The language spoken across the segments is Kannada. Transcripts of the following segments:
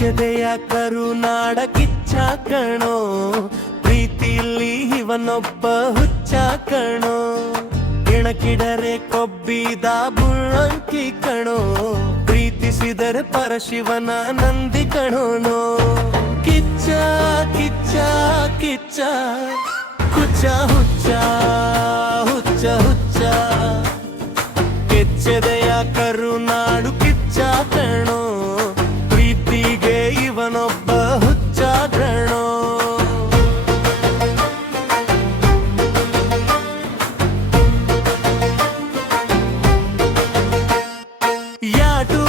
ಕಿಚ್ಚದೆಯ ಕರುನಾಡ ಕಿಚ್ಚ ಕಣೋ, ಪ್ರೀತಿಯಲ್ಲಿ ಇವನೊಬ್ಬ ಹುಚ್ಚ ಕಣೋ, ಇಣಕಿಡರೆ ಕೊಬ್ಬಿದ ಬುಳ್ಳಂಕಿ ಕಣೋ, ಪ್ರೀತಿಸಿದರೆ ಪರಶಿವನ ನಂದಿ ಕಣೋನೋ. ಕಿಚ್ಚ ಕಿಚ್ಚ ಕಿಚ್ಚ ಹುಚ್ಚ ಹುಚ್ಚ ಹುಚ್ಚ ಹುಚ್ಚ, ಕೆಚ್ಚದೆಯ ಕರುನಾಡು ಕಿಚ್ಚ ಕಣೋ, ಪ್ರೀತಿಗೆ ಇವನೊಬ್ಬ ಹುಚ್ಚ ಕಣೋ. ಯಾಟು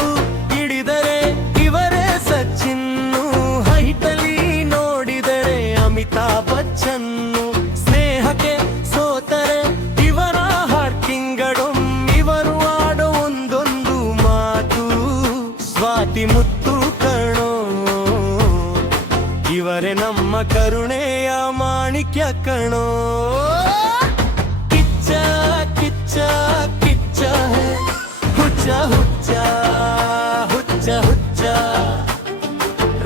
ಹಿಡಿದರೆ ಇವರೇ ಸಚಿನ್ನು, ಹೈಟಲಿ ನೋಡಿದರೆ ಅಮಿತಾಬ್ ಬಚ್ಚನ್ನು, ಸ್ನೇಹಕ್ಕೆ ಸೋತರೆ ಇವರ ಹಾರ್ಕಿಂಗಡು, ಇವರು ಆಡೋ ಒಂದೊಂದು ಮಾತು ಸ್ವಾತಿ ಮುತ್ತು ಕಣೋ, ಇವರೇ ನಮ್ಮ ಕರುಣೆಯ ಮಾಣಿಕ್ಯ ಕಣೋ. ಕಿಚ್ಚ ಕಿಚ್ಚ ಕಿಚ್ಚ ಹುಚ್ಚ ಹುಚ್ಚ ಹುಚ್ಚ ಹುಚ್ಚ,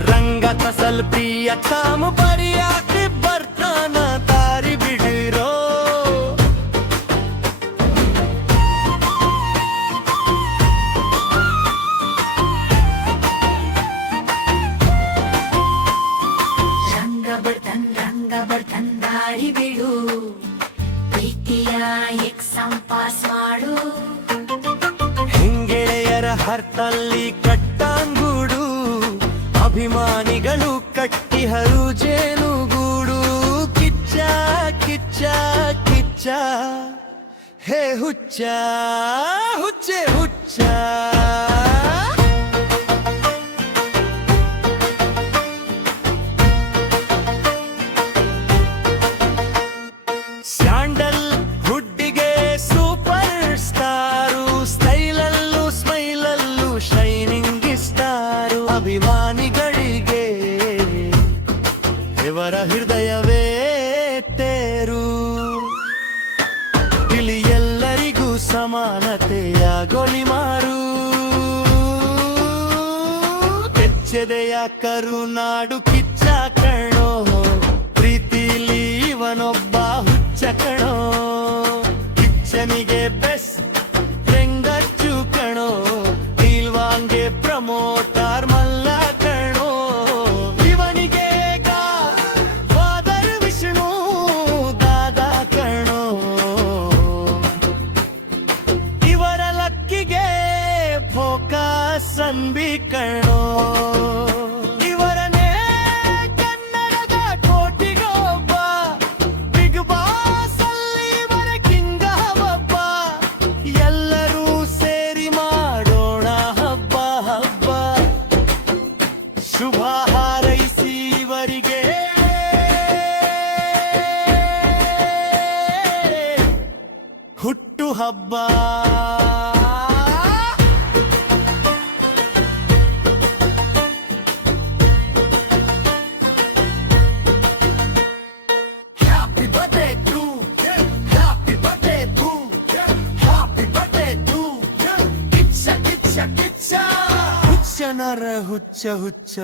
ರಂಗ ಕಸಲ್ ಪ್ರಿಯ ಕಾಮ ಬರಿಯಾಕೆ ಬರ್ತಾನ ದಾರಿ ಬಿಡಿರೋ. ರಂಗ ಬರ್ತಾನ್ ದಾರಿ ಬಿಡು, ಪ್ರೀತಿಯ ಎಕ್ಸಾಮ್ ಪಾಸ್ ಮಾಡು, ಹಿಂಗೆಳೆಯರ ಹರ್ತಲ್ಲಿ ಕಟ್ಟಾಂಗೂಡು, ಅಭಿಮಾನಿಗಳು ಕಟ್ಟಿಹರು ಜೇನುಗೂಡು. ಕಿಚ್ಚ ಕಿಚ್ಚ ಕಿಚ್ಚ ಹೇ ಹುಚ್ಚ ಹುಚ್ಚೆ ಹುಚ್ಚ. ಸ್ಯಾಂಡಲ್ ಹುಡ್ಡಿಗೆ ಸೂಪರ್ ಸ್ಟಾರು, ಸ್ಟೈಲಲ್ಲೂ ಸ್ಮೈಲಲ್ಲೂ ಶೈನಿಂಗ್ ಸ್ಟಾರು, ಅಭಿಮಾನಿಗಳಿಗೆ ಇವರ ಹೃದಯವೇ ತೇರು. ಇಲ್ಲಿ ಎಲ್ಲರಿಗೂ ಸಮಾನತೆಯ ಗೊಲಿಮಾರು, ಕೆಚ್ಚದೆಯ ಕರುನಾಡು ಕಿಚ್ಚ ಕಣೋ, ಪ್ರೀತಿಲಿ ಇವನೊಬ್ಬ ಹುಚ್ಚ ಕಣೋ, ಕಿಚ್ಚನಿಗೆ ಬೆಸ್ಟ್ ರೆಂಗಚ್ಚು ಕಣೋ, ನೀಲ್ವಾಂಗೆ ಪ್ರಮೋಟರ್ ಮಲ್ಲ ಕಣೋ, ಇವನಿಗೆ ಫಾದರ್ ವಿಷ್ಣು ದಾದ ಕಣೋ, ಇವರ ಲಕ್ಕಿಗೆ ಫೋಕಸ್ ಅನ್ಬಿ ಕಣೋ. ಇವರನೇ ಕನ್ನಡದ ಕೋಟಿಗೊಬ್ಬ, ಬಿಗ್ ಬಾಸ್ ಅಲ್ಲಿ ಇವರ ಕಿಂಗ ಒಬ್ಬ, ಎಲ್ಲರೂ ಸೇರಿ ಮಾಡೋಣ ಹಬ್ಬ ಹಬ್ಬ. ಶುಭ ಹಾರೈಸಿ ಇವರಿಗೆ ಹುಟ್ಟು ಹಬ್ಬ. Happy birthday to, happy birthday to, happy birthday to, Kichcha Kichcha Kichcha ಹುಚ್ಚ ನರ ಹುಚ್ಚ ಹುಚ್ಚ.